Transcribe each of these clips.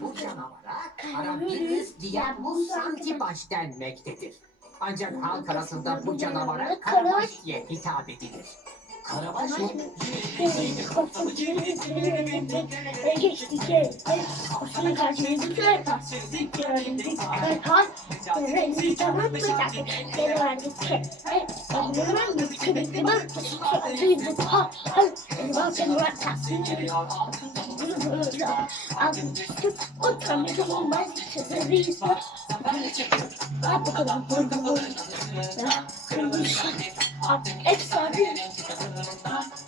Bu canavara Karavirüs diabus antibaş denmektedir. Ancak halk arasında bu canavara karabaş diye hitap edilir. Karabaş mı? Koşuna karşı müzikler Efsane.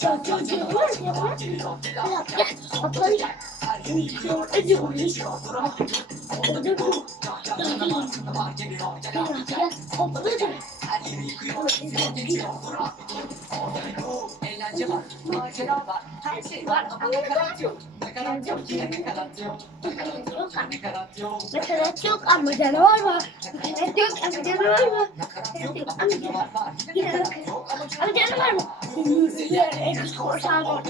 Çok çok çok var ya var. Ya ya. Bakalım. Eğlence var, macera var, her şey var ama nakarat yok. Nakarat yok, nakarat yok, nakarat yok. Mesela çok ama canavar var. Mesela çok ama canavar var. Nakarat yok ama canavar var. Nakarat yok ama canavar mı? Eksik korsan var.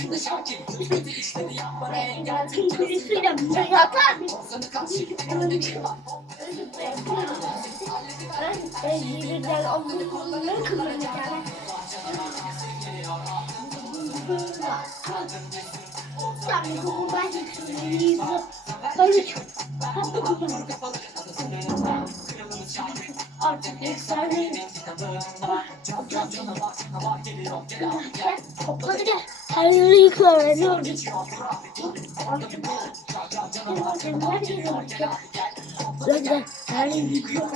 Şimdi Şakir, kötü işleri yapmana engel. Tüm kulisiyle bize yatar mı? Sana karşı önündeki var. Ben yeniden omuzlarını kıvıracağım. Bu ben yıkıyorum. Böyle çok. Tatlı kullanıyorum. Artık efsane. Topladı gel. Her yeri yıkıyorum. Artık. Her yeri yıkıyorum. Böyle her yeri yıkıyorum.